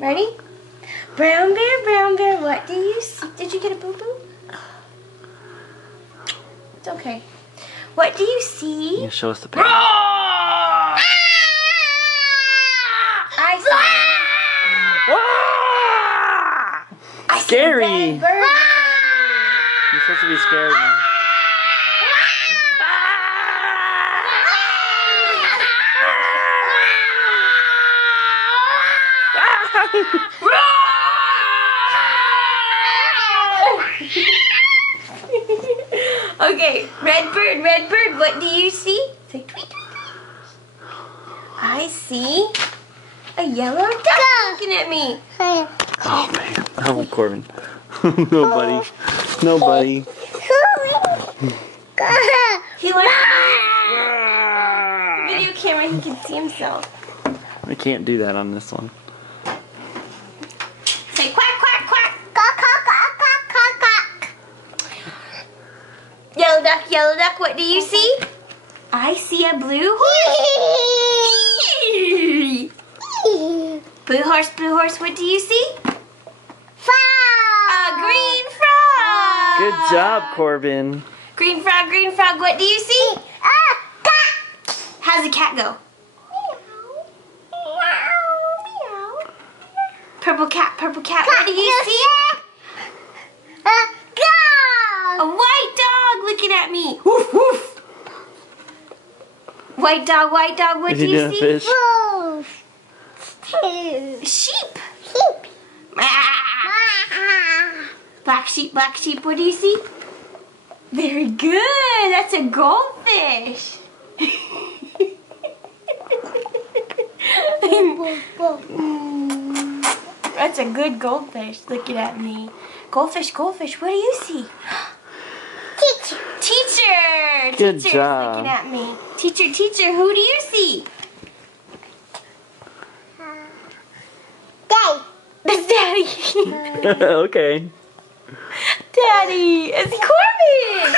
Ready? Brown bear, what do you see? Did you get a boo-boo? It's okay. What do you see? You show us the picture. I see Scary. a red bird. You're supposed to be scared now. Okay, red bird, what do you see? Say tweet, tweet. I see a yellow duck looking at me. Oh man. Oh, Corbin. Nobody. Nobody. He wants the video camera, he can see himself. I can't do that on this one. Say quack, quack, quack. Quack, quack, quack, quack, quack, quack. Yellow duck, what do you see? I see a blue horse. Blue horse, what do you see? Frog. A green frog. Good job, Corbin. Green frog, what do you see? Cat. How's the cat go? Purple cat, what do you see? A white dog looking at me. Woof, woof. White dog, what do you see? Fish? Sheep. Black sheep, what do you see? Very good. That's a goldfish. That's a good goldfish looking at me. Goldfish, what do you see? Teacher. Good Teacher's job. looking at me. Teacher, who do you see? That's Daddy. Okay. Daddy. It's Corbin.